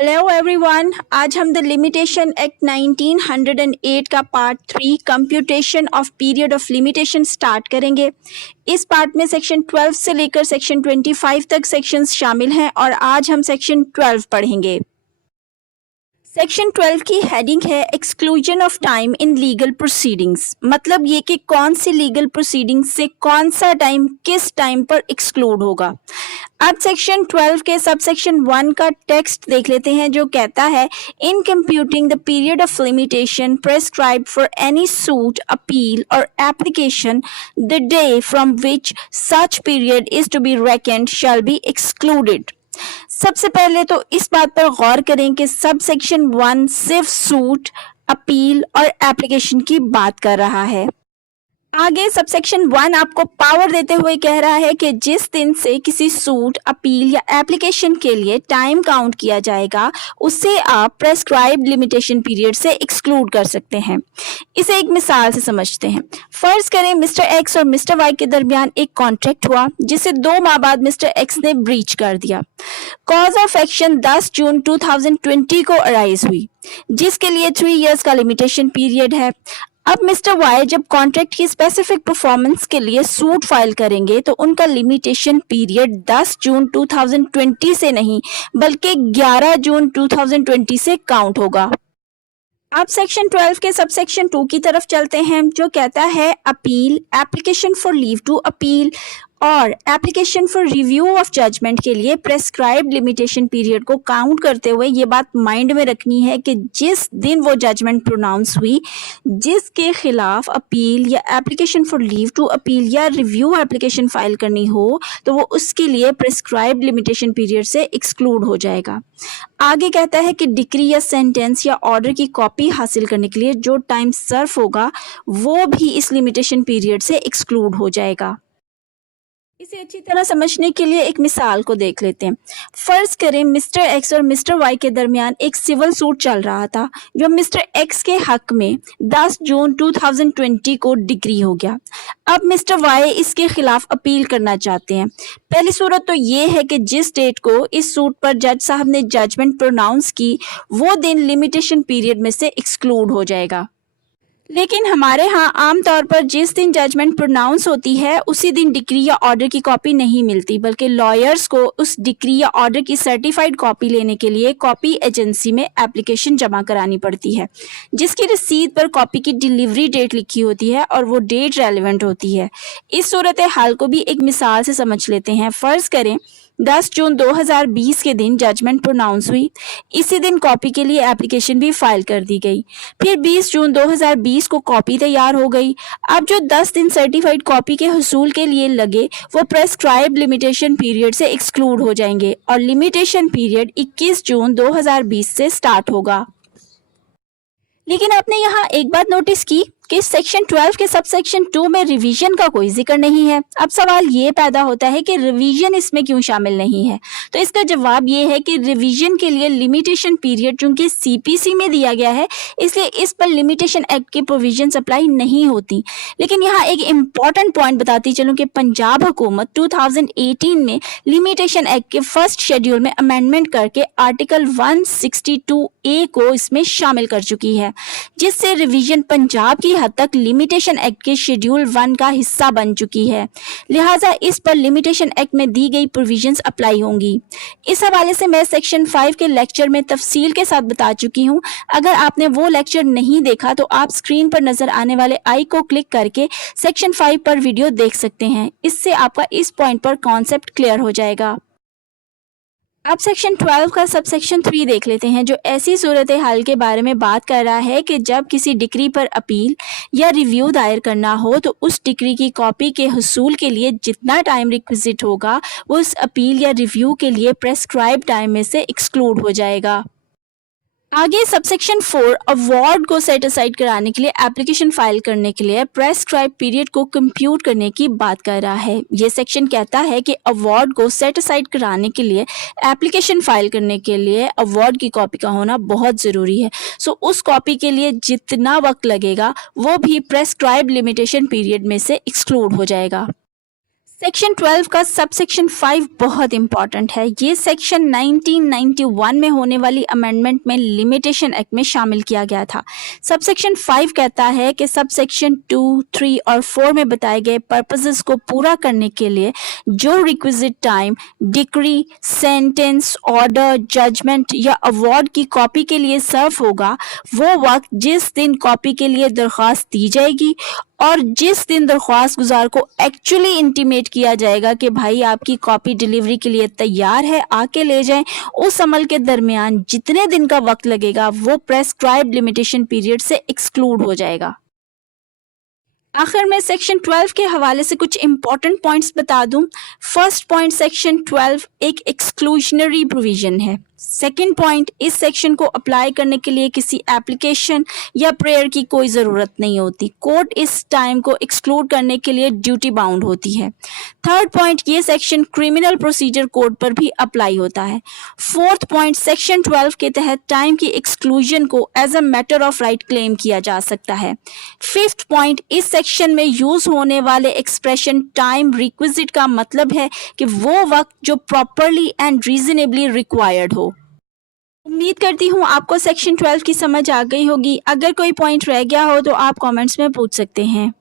Hello everyone, आज हम the limitation act 1908 का part 3 computation of period of limitation start करेंगे। इस पार्ट में सेक्शन 12 से लेकर सेक्शन 25 तक सेक्शंस शामिल हैं और आज हम सेक्शन 12 पढ़ेंगे। सेक्शन 12 की हेडिंग है exclusion of time in legal proceedings. मतलब ये कि कौन सी लीगल प्रोसीडिंग्स से कौन सा टाइम किस टाइम पर एक्सक्लूड होगा। अब सेक्शन 12 के सबसेक्शन 1 का टेक्स्ट देख लेते हैं जो कहता है in computing the period of limitation prescribed for any suit, appeal और application the day from which such period is to be reckoned shall be excluded. सबसे पहले तो इस बात पर गौर करें कि सब सेक्शन 1 सिर्फ सूट, अपील और एप्लीकेशन की बात कर रहा है। आगे सबसेक्शन 1 आपको पावर देते हुए कह रहा है कि जिस दिन से किसी सूट, अपील या एप्लीकेशन के लिए टाइम काउंट किया जाएगा उसे आप प्रेस्क्राइब्ड लिमिटेशन पीरियड से एक्सक्लूड कर सकते हैं। इसे एक मिसाल से समझते हैं। फर्ज करें मिस्टर एक्स और मिस्टर वाई के दरमियान एक कॉन्ट्रैक्ट हुआ जिसे 2 माह बाद मिस्टर एक्स ने ब्रीच कर दिया। कॉज ऑफ एक्शन 10 जून 2020 को अराइज हुई जिसके लिए 3 इयर्स का लिमिटेशन पीरियड है। अब मिस्टर वाई जब कॉन्ट्रैक्ट की स्पेसिफिक परफॉर्मेंस के लिए सूट फाइल करेंगे तो उनका लिमिटेशन पीरियड 10 जून 2020 से नहीं बल्कि 11 जून 2020 से काउंट होगा। अब सेक्शन 12 के सबसेक्शन 2 की तरफ चलते हैं जो कहता है appeal, application for leave to appeal और application for review of judgment के लिए प्रेस्क्राइब्ड लिमिटेशन पीरियड को काउंट करते हुए ये बात माइंड में रखनी है कि जिस दिन वो जजमेंट प्रोनाउंस हुई जिसके खिलाफ अपील या application for leave to appeal या रिव्यू एप्लीकेशन फाइल करनी हो तो वो उसके लिए प्रेस्क्राइब्ड लिमिटेशन पीरियड से एक्सक्लूड हो जाएगा। आगे कहता है कि डिक्री या सेंटेंस या ऑर्डर की कॉपी हासिल करने के लिए जो टाइम सर्व होगा वो भी इस लिमिटेशन पीरियड से एक्सक्लूड हो जाएगा। इसे अच्छी तरह समझने के लिए एक मिसाल को देख लेते हैं। फर्ज करें मिस्टर एक्स और मिस्टर वाई के दरमियान एक सिविल सूट चल रहा था जो मिस्टर एक्स के हक में 10 जून 2020 को डिक्री हो गया। अब मिस्टर वाई इसके खिलाफ अपील करना चाहते हैं। पहली सूरत तो ये है कि जिस डेट को इस सूट पर जज साहब ने जजमेंट प्रोनाउंस की वो दिन लिमिटेशन पीरियड में से एक्सक्लूड हो जाएगा। लेकिन हमारे यहाँ आमतौर पर जिस दिन जजमेंट प्रोनाउंस होती है उसी दिन डिक्री या ऑर्डर की कॉपी नहीं मिलती बल्कि लॉयर्स को उस डिक्री या ऑर्डर की सर्टिफाइड कॉपी लेने के लिए कॉपी एजेंसी में एप्लीकेशन जमा करानी पड़ती है जिसकी रसीद पर कॉपी की डिलीवरी डेट लिखी होती है और वो डेट रेलिवेंट होती है। इस सूरत हाल को भी एक मिसाल से समझ लेते हैं। फर्ज करें 10 जून 2020 के दिन जजमेंट प्रोनाउंस हुई। इसी दिन कॉपी के लिए एप्लीकेशन भी फाइल कर दी गई। फिर 20 जून 2020 को कॉपी तैयार हो गई। अब जो 10 दिन सर्टिफाइड कॉपी के हुसूल के लिए लगे वो प्रेस्क्राइब लिमिटेशन पीरियड से एक्सक्लूड हो जाएंगे और लिमिटेशन पीरियड 21 जून 2020 से स्टार्ट होगा। लेकिन आपने यहाँ एक बात नोटिस की कि सेक्शन 12 के सबसेक्शन 2 में रिवीजन का कोई जिक्र नहीं है। अब सवाल ये पैदा होता है कि रिवीजन इसमें क्यों शामिल नहीं है। तो इसका जवाब ये है कि रिवीजन के लिए लिमिटेशन पीरियड चूंकि सीपीसी में दिया गया है इसलिए इस पर लिमिटेशन एक्ट की प्रोविजन अप्लाई नहीं होती। लेकिन यहाँ एक इम्पॉर्टेंट पॉइंट बताती चलूँ कि पंजाब हुकूमत 2018 में लिमिटेशन एक्ट के फर्स्ट शेड्यूल में अमेंडमेंट करके आर्टिकल 162A को इसमें शामिल कर चुकी है जिससे रिवीजन पंजाब की हद तक लिमिटेशन एक्ट के शेड्यूल 1 का हिस्सा बन चुकी है। लिहाजा इस पर लिमिटेशन एक्ट में दी गई प्रोविजंस अप्लाई होंगी। इस हवाले से मैं सेक्शन 5 के लेक्चर में तफसील के साथ बता चुकी हूं। अगर आपने वो लेक्चर नहीं देखा तो आप स्क्रीन पर नजर आने वाले आई को क्लिक करके सेक्शन 5 पर वीडियो देख सकते हैं। इससे आपका इस पॉइंट पर कॉन्सेप्ट क्लियर हो जाएगा। अब सेक्शन 12 का सबसेक्शन 3 देख लेते हैं जो ऐसी सूरत हाल के बारे में बात कर रहा है कि जब किसी डिक्री पर अपील या रिव्यू दायर करना हो तो उस डिक्री की कॉपी के हुसूल के लिए जितना टाइम रिक्विजिट होगा वो उस अपील या रिव्यू के लिए प्रेस्क्राइब टाइम में से एक्सक्लूड हो जाएगा। आगे सबसेक्शन 4 अवार्ड को सेट असाइड कराने के लिए एप्लीकेशन फाइल करने के लिए प्रेस्क्राइब पीरियड को कंप्यूट करने की बात कर रहा है। ये सेक्शन कहता है कि अवार्ड को सेट असाइड कराने के लिए एप्लीकेशन फाइल करने के लिए अवार्ड की कॉपी का होना बहुत ज़रूरी है। सो उस कॉपी के लिए जितना वक्त लगेगा वो भी प्रेस्क्राइब लिमिटेशन पीरियड में से एक्सक्लूड हो जाएगा। सेक्शन 12 का सब सेक्शन 5 बहुत इंपॉर्टेंट है। ये सेक्शन 1991 में होने वाली अमेंडमेंट में लिमिटेशन एक्ट में शामिल किया गया था। सब सेक्शन 5 कहता है कि सब सेक्शन 2, 3 और 4 में बताए गए पर्पसेस को पूरा करने के लिए जो requisite time decree, sentence, order, judgment या अवार्ड की कॉपी के लिए सर्व होगा, वो वक्त जिस दिन कॉपी के लिए दरख्वास्त दी जाएगी और जिस दिन दरख्वास्त गुजार को एक्चुअली इंटीमेट किया जाएगा कि भाई आपकी कॉपी डिलीवरी के लिए तैयार है, आके ले जाएं, उस अमल के दरमियान जितने दिन का वक्त लगेगा वो प्रेस्क्राइब्ड लिमिटेशन पीरियड से एक्सक्लूड हो जाएगा। आखिर में सेक्शन 12 के हवाले से कुछ इंपॉर्टेंट पॉइंट्स बता दूं। फर्स्ट पॉइंट, सेक्शन 12 एक एक्सक्लूजनरी प्रोविजन है। सेकंड पॉइंट, इस सेक्शन को अप्लाई करने के लिए किसी एप्लीकेशन या प्रेयर की कोई ज़रूरत नहीं होती। कोर्ट इस टाइम को एक्सक्लूड करने के लिए ड्यूटी बाउंड होती है। थर्ड पॉइंट, ये सेक्शन क्रिमिनल प्रोसीजर कोड पर भी अप्लाई होता है। फोर्थ पॉइंट, सेक्शन 12 के तहत टाइम की एक्सक्लूजन को as a matter of right claim किया जा सकता है। फिफ्थ पॉइंट, इस सेक्शन में यूज होने वाले एक्सप्रेशन टाइम रिक्विजिट का मतलब है कि वो वक्त जो प्रॉपरली एंड रीजनेबली रिक्वायर्ड हो। उम्मीद करती हूँ आपको सेक्शन 12 की समझ आ गई होगी। अगर कोई पॉइंट रह गया हो तो आप कमेंट्स में पूछ सकते हैं।